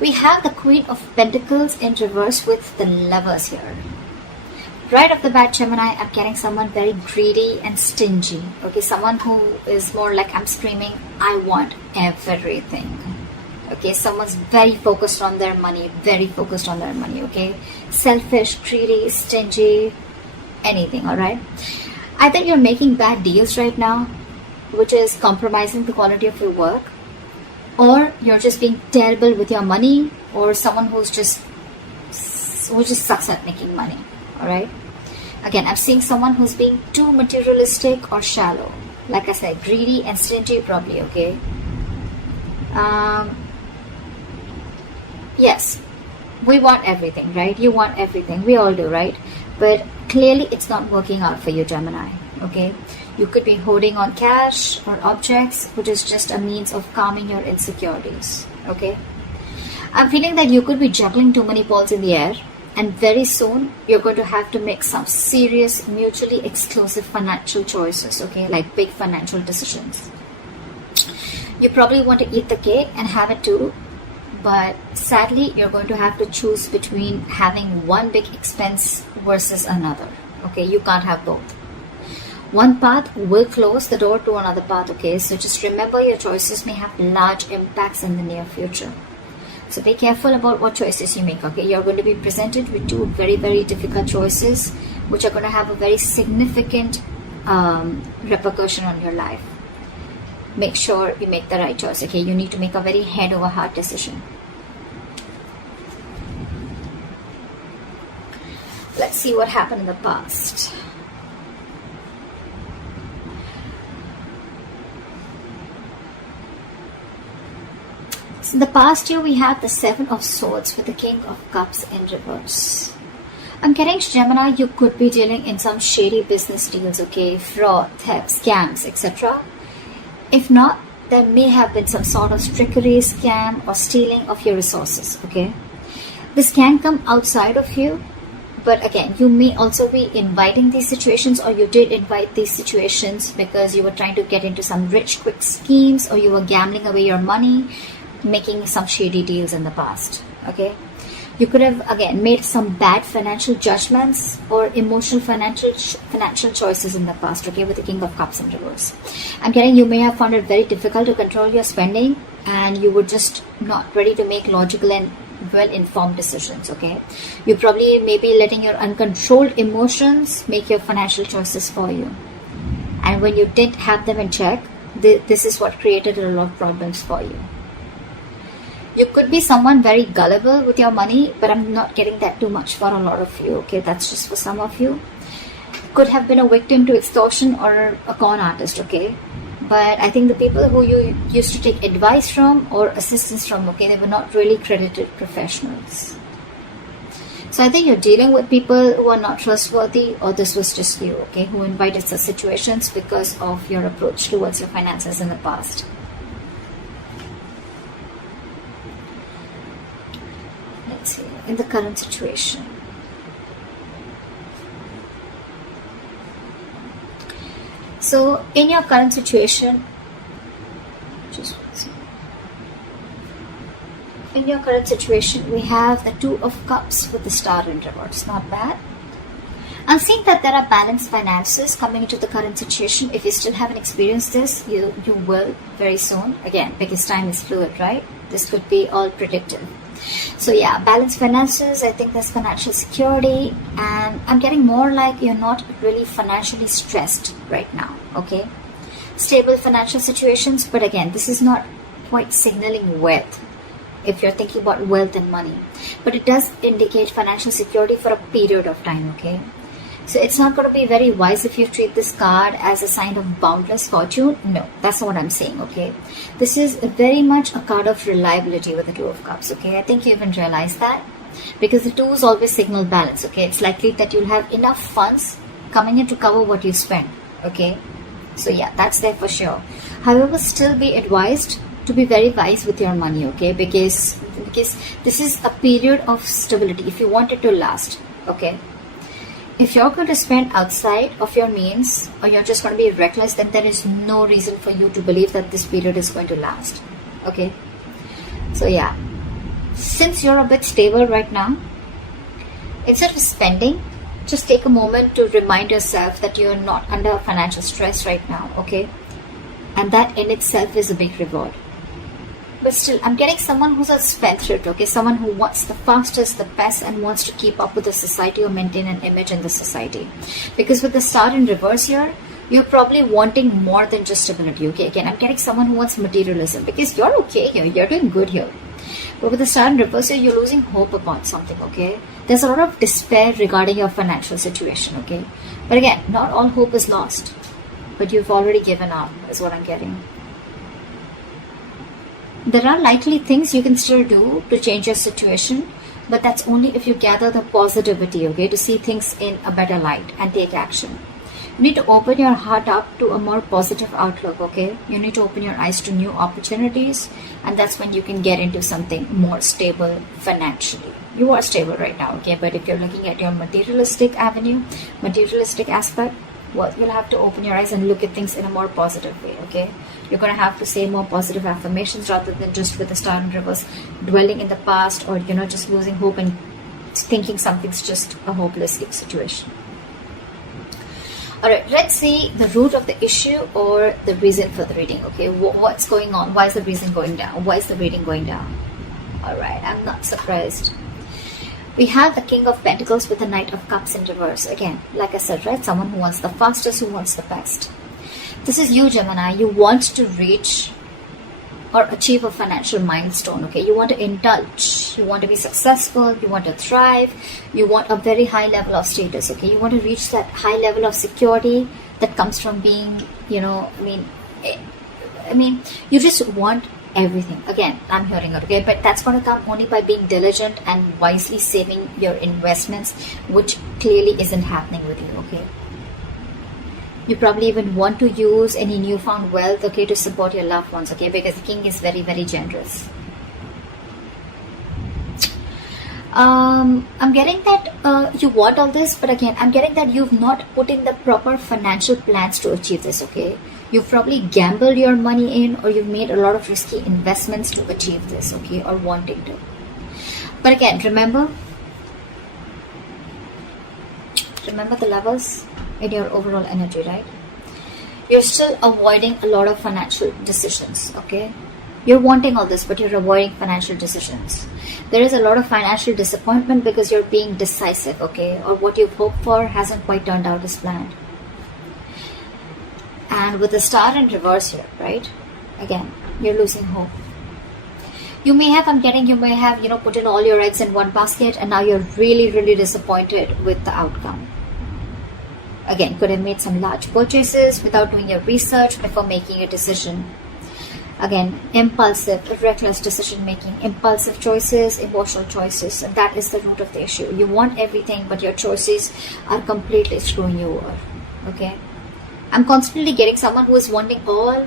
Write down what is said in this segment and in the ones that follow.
We have the Queen of Pentacles in reverse with the Lovers here. Right off the bat, Gemini, I'm getting someone very greedy and stingy. Okay, someone who is more like, I'm screaming, I want everything. Okay, someone's very focused on their money, okay? Selfish, greedy, stingy, anything, alright? Either you're making bad deals right now, which is compromising the quality of your work, or you're just being terrible with your money, or someone who just sucks at making money, alright? Again, I'm seeing someone who's being too materialistic or shallow. Like I said, greedy and stingy probably, okay? Yes, we want everything, right? You want everything. We all do, right? But clearly it's not working out for you, Gemini, okay? You could be holding on cash or objects, which is just a means of calming your insecurities, okay? I'm feeling that you could be juggling too many balls in the air, and very soon you're going to have to make some serious, mutually exclusive financial choices, okay? Like big financial decisions. You probably want to eat the cake and have it too, but sadly you're going to have to choose between having one big expense versus another, okay? You can't have both. One path will close the door to another path, okay? So just remember, your choices may have large impacts in the near future. So be careful about what choices you make, okay? You're going to be presented with two very, very difficult choices, which are going to have a very significant repercussion on your life. Make sure you make the right choice, okay? You need to make a very head over heart decision. Let's see what happened in the past. So in the past year, we have the Seven of Swords with the King of Cups in reverse. I'm getting, Gemini, you could be dealing in some shady business deals, okay? Fraud, theft, scams, etc. If not, there may have been some sort of trickery, scam, or stealing of your resources, okay? This can come outside of you, but again, you may also be inviting these situations, or you did invite these situations because you were trying to get into some rich, quick schemes, or you were gambling away your money, making some shady deals in the past, okay? You could have, again, made some bad financial judgments or emotional financial choices in the past, okay, with the King of Cups in reverse. I'm getting, you may have found it very difficult to control your spending, and you were just not ready to make logical and well-informed decisions, okay? You probably may be letting your uncontrolled emotions make your financial choices for you. And when you didn't have them in check, this is what created a lot of problems for you. You could be someone very gullible with your money, but I'm not getting that too much for a lot of you, okay? That's just for some of you. Could have been a victim to extortion or a con artist, okay? But I think the people who you used to take advice from or assistance from, okay, they were not really credited professionals. So I think you're dealing with people who are not trustworthy, or this was just you, okay, who invited such situations because of your approach towards your finances in the past. Let's see, in the current situation. So in your current situation, we have the Two of Cups with the Star in reverse. Not bad. I'm seeing that there are balanced finances coming into the current situation. If you still haven't experienced this, you will very soon. Again, because time is fluid, right? This could be all predictive. So yeah, balanced finances, I think there's financial security, and I'm getting more like you're not really financially stressed right now, okay? Stable financial situations, but again, this is not quite signaling wealth if you're thinking about wealth and money, but it does indicate financial security for a period of time, okay? So it's not going to be very wise if you treat this card as a sign of boundless fortune. No, that's not what I'm saying, okay? This is very much a card of reliability with the Two of Cups, okay? I think you even realize that, because the twos always signal balance, okay? It's likely that you'll have enough funds coming in to cover what you spend, okay? So yeah, that's there for sure. However, still be advised to be very wise with your money, okay? Because this is a period of stability if you want it to last, okay? If you're going to spend outside of your means, or you're just going to be reckless, then there is no reason for you to believe that this period is going to last, okay? So yeah, since you're a bit stable right now, instead of spending, just take a moment to remind yourself that you're not under financial stress right now, okay? And that in itself is a big reward. But still, I'm getting someone who's a spendthrift, okay? Someone who wants the fastest, the best, and wants to keep up with the society or maintain an image in the society. Because with the star in reverse here, you're probably wanting more than just stability, okay? Again, I'm getting someone who wants materialism, because you're okay here, you're doing good here. But with the star in reverse here, you're losing hope about something, okay? There's a lot of despair regarding your financial situation, okay? But again, not all hope is lost. But you've already given up, is what I'm getting. There are likely things you can still do to change your situation, but that's only if you gather the positivity, okay, to see things in a better light and take action. You need to open your heart up to a more positive outlook, okay? You need to open your eyes to new opportunities, and that's when you can get into something more stable financially. You are stable right now, okay? But if you're looking at your materialistic avenue, materialistic aspect, well, you'll have to open your eyes and look at things in a more positive way, okay? You're going to have to say more positive affirmations rather than just with the star in reverse dwelling in the past, or, you know, just losing hope and thinking something's just a hopeless situation. Alright, let's see the root of the issue or the reason for the reading, okay? What's going on? Why is the reason going down? Why is the reading going down? Alright, I'm not surprised. We have the King of Pentacles with the Knight of Cups in reverse. Again, like I said, right? Someone who wants the fastest, who wants the best. This is you, Gemini. You want to reach or achieve a financial milestone, okay? You want to indulge. You want to be successful. You want to thrive. You want a very high level of status, okay? You want to reach that high level of security that comes from being, you know, I mean, you just want everything. Again, I'm hearing it, okay? But that's going to come only by being diligent and wisely saving your investments, which clearly isn't happening with you, okay? You probably even want to use any newfound wealth, okay, to support your loved ones, okay? Because the king is very, very generous. I'm getting that you want all this, but again, I'm getting that you've not put in the proper financial plans to achieve this, okay? You've probably gambled your money in, or you've made a lot of risky investments to achieve this, okay, or wanting to. But again, remember the levels in your overall energy, right? You're still avoiding a lot of financial decisions, okay? You're wanting all this, but you're avoiding financial decisions. There is a lot of financial disappointment because you're being decisive, okay? Or what you've hoped for hasn't quite turned out as planned. And with the star in reverse here, right? Again, you're losing hope. You may have, you know, put in all your eggs in one basket, and now you're really, really disappointed with the outcome. Again, could have made some large purchases without doing your research before making a decision. Again, impulsive, reckless decision making, impulsive choices, emotional choices, and that is the root of the issue. You want everything, but your choices are completely screwing you over, okay? I'm constantly getting someone who is wanting all,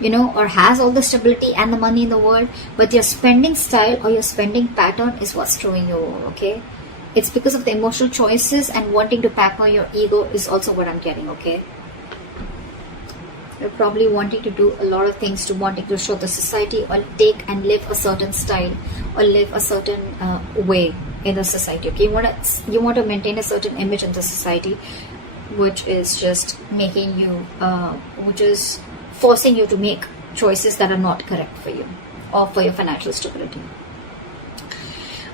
you know, or has all the stability and the money in the world, but your spending style or your spending pattern is what's screwing you over, okay? It's because of the emotional choices and wanting to pamper your ego is also what I'm getting, okay? You're probably wanting to do a lot of things, to wanting to show the society or take and live a certain style or live a certain way in the society, okay? You want to maintain a certain image in the society, which is just making you, which is forcing you to make choices that are not correct for you or for your financial stability.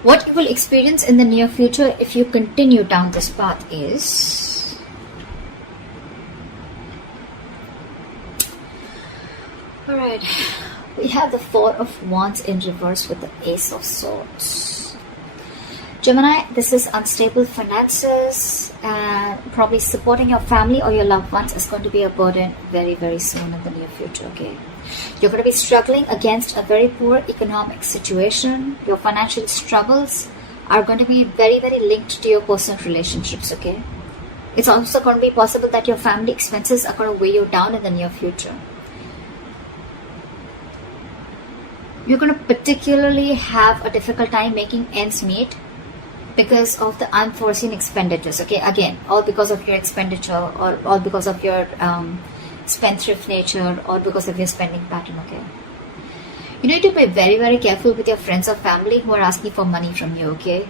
What you will experience in the near future if you continue down this path is alright, we have the Four of Wands in reverse with the Ace of Swords. Gemini, this is unstable finances, and probably supporting your family or your loved ones is going to be a burden very, very soon in the near future, okay? You're going to be struggling against a very poor economic situation. Your financial struggles are going to be very, very linked to your personal relationships, okay? It's also going to be possible that your family expenses are going to weigh you down in the near future. You're going to particularly have a difficult time making ends meet because of the unforeseen expenditures, okay? Again, all because of your expenditure, or all because of your spendthrift nature, or because of your spending pattern, okay? You need to be very, very careful with your friends or family who are asking for money from you, okay?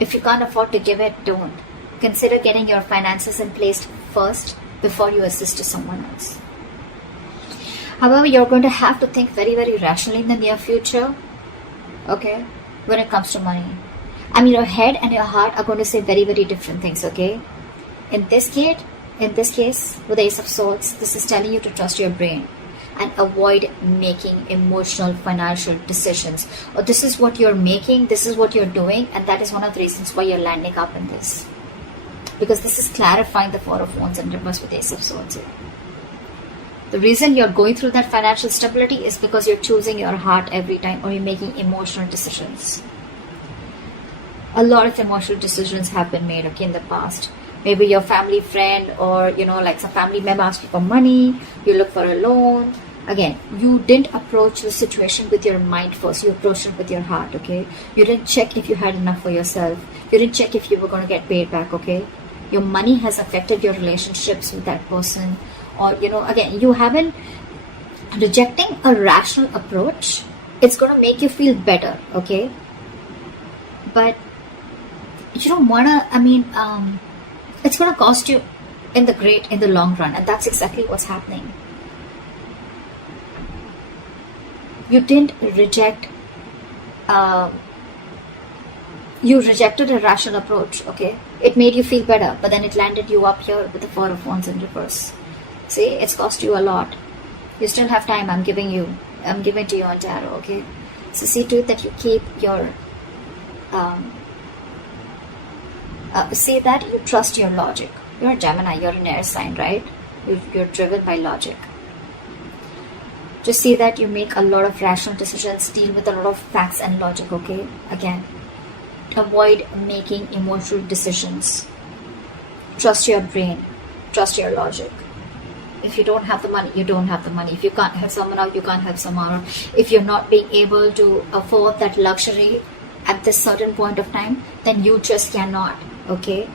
If you can't afford to give it, don't. Consider getting your finances in place first before you assist to someone else. However, you're going to have to think very, very rationally in the near future, okay, when it comes to money. I mean, your head and your heart are going to say very, very different things, okay? In this case, with the Ace of Swords, this is telling you to trust your brain and avoid making emotional financial decisions. Or this is what you're making, this is what you're doing, and that is one of the reasons why you're landing up in this. Because this is clarifying the Four of Wands in reverse with the Ace of Swords here. The reason you're going through that financial stability is because you're choosing your heart every time, or you're making emotional decisions. A lot of emotional decisions have been made, okay, in the past. Maybe your family friend or, like some family member asks you for money, you look for a loan. Again, you didn't approach the situation with your mind first, you approached it with your heart, okay? You didn't check if you had enough for yourself. You didn't check if you were going to get paid back, okay? Your money has affected your relationships with that person. Or, again, you haven't rejecting a rational approach. It's going to make you feel better, okay? But you don't want to, it's going to cost you in the long run. And that's exactly what's happening. You didn't reject, you rejected a rational approach, okay? It made you feel better, but then it landed you up here with the Four of Wands in reverse. See, it's cost you a lot. You still have time. I'm giving to you on tarot, okay? So see to it that you keep your, say that you trust your logic. You're a Gemini, you're an air sign, right? You're driven by logic. Just see that you make a lot of rational decisions, deal with a lot of facts and logic, okay? Again, avoid making emotional decisions. Trust your brain, trust your logic. If you don't have the money, you don't have the money. If you can't help someone out, you can't help someone out. If you're not being able to afford that luxury at this certain point of time, then you just cannot, okay?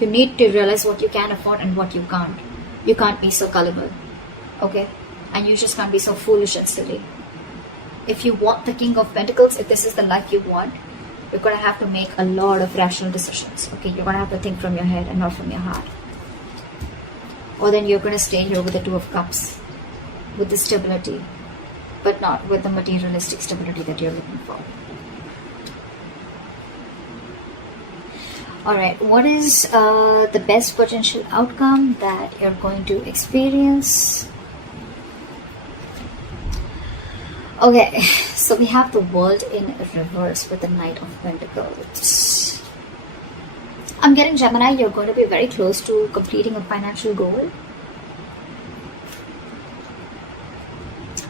You need to realize what you can afford and what you can't. You can't be so gullible, okay? And you just can't be so foolish and silly. If you want the King of Pentacles, if this is the life you want, you're going to have to make a lot of rational decisions, okay? You're going to have to think from your head and not from your heart. Or then you're going to stay here with the Two of Cups, with the stability, but not with the materialistic stability that you're looking for. Alright, what is the best potential outcome that you're going to experience? Okay, so we have the World in reverse with the Knight of Pentacles. I'm getting Gemini, you're going to be very close to completing a financial goal.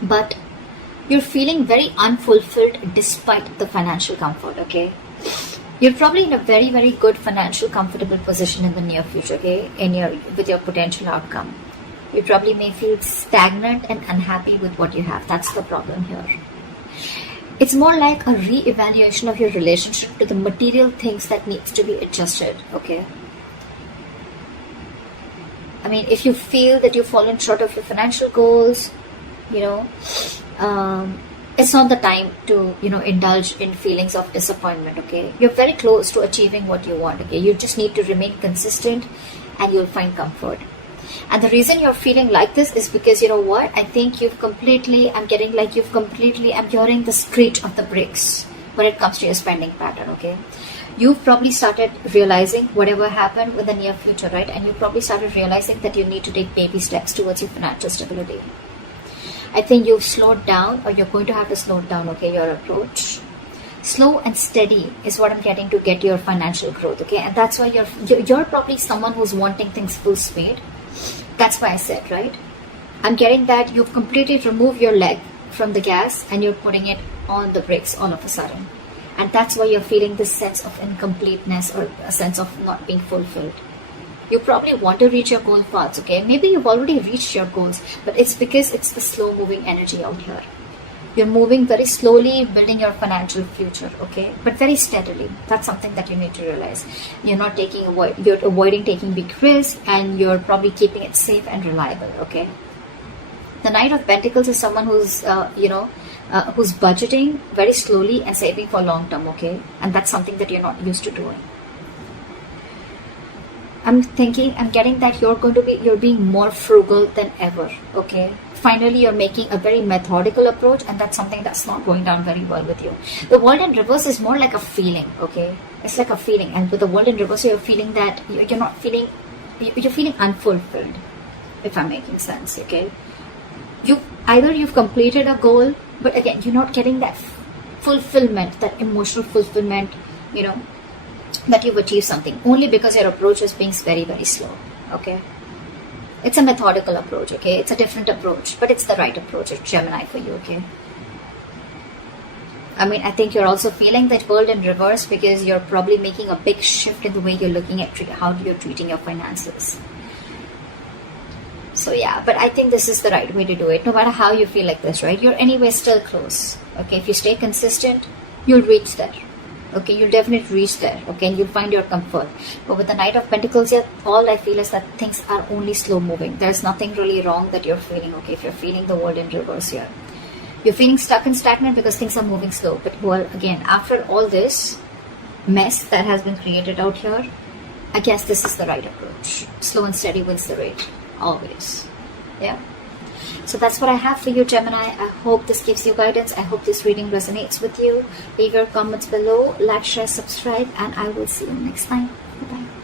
But you're feeling very unfulfilled despite the financial comfort, okay? You're probably in a very, very good financial comfortable position in the near future, okay? With your potential outcome. You probably may feel stagnant and unhappy with what you have. That's the problem here. It's more like a re-evaluation of your relationship to the material things that needs to be adjusted, okay? I mean, if you feel that you've fallen short of your financial goals, it's not the time to, indulge in feelings of disappointment, okay? You're very close to achieving what you want, okay? You just need to remain consistent and you'll find comfort. And the reason you're feeling like this is because, I think I'm hearing the screech of the bricks when it comes to your spending pattern, okay? You've probably started realizing whatever happened in the near future, right? And you probably started realizing that you need to take baby steps towards your financial stability. I think you've slowed down, or you're going to have to slow down, okay, your approach. Slow and steady is what I'm getting to get your financial growth, okay? And that's why you're probably someone who's wanting things full speed. That's why I said, right? I'm getting that you've completely removed your leg from the gas and you're putting it on the brakes all of a sudden. And that's why you're feeling this sense of incompleteness or a sense of not being fulfilled. You probably want to reach your goal paths, okay? Maybe you've already reached your goals, but it's because it's the slow moving energy out here. You're moving very slowly, building your financial future, okay? But very steadily. That's something that you need to realize. You're avoiding taking big risks, and you're probably keeping it safe and reliable, okay? The Knight of Pentacles is someone who's, who's budgeting very slowly and saving for long term, okay? And that's something that you're not used to doing. I'm getting that you're being more frugal than ever, okay? Finally, you're making a very methodical approach, and that's something that's not going down very well with you. The world in reverse is more like a feeling, okay? It's like a feeling, and with the world in reverse, you're feeling that you're feeling unfulfilled, if I'm making sense, okay? You've completed a goal, but again, you're not getting that fulfillment, that emotional fulfillment, that you've achieved something, only because your approach is being very, very slow, okay? It's a methodical approach, okay? It's a different approach, but it's the right approach. It's Gemini for you, okay? I think you're also feeling that world in reverse because you're probably making a big shift in the way you're looking at how you're treating your finances. So yeah, but I think this is the right way to do it. No matter how you feel like this, right? You're anyway still close, okay? If you stay consistent, you'll reach there. Okay, you'll definitely reach there, okay, and you'll find your comfort. But with the Knight of Pentacles here, all I feel is that things are only slow moving. There's nothing really wrong that you're feeling, okay, if you're feeling the world in reverse here. You're feeling stuck and stagnant because things are moving slow. But well, again, after all this mess that has been created out here, I guess this is the right approach. Slow and steady wins the race, always. Yeah. So that's what I have for you, Gemini. I hope this gives you guidance. I hope this reading resonates with you. Leave your comments below, like, share, subscribe, and I will see you next time. Bye-bye.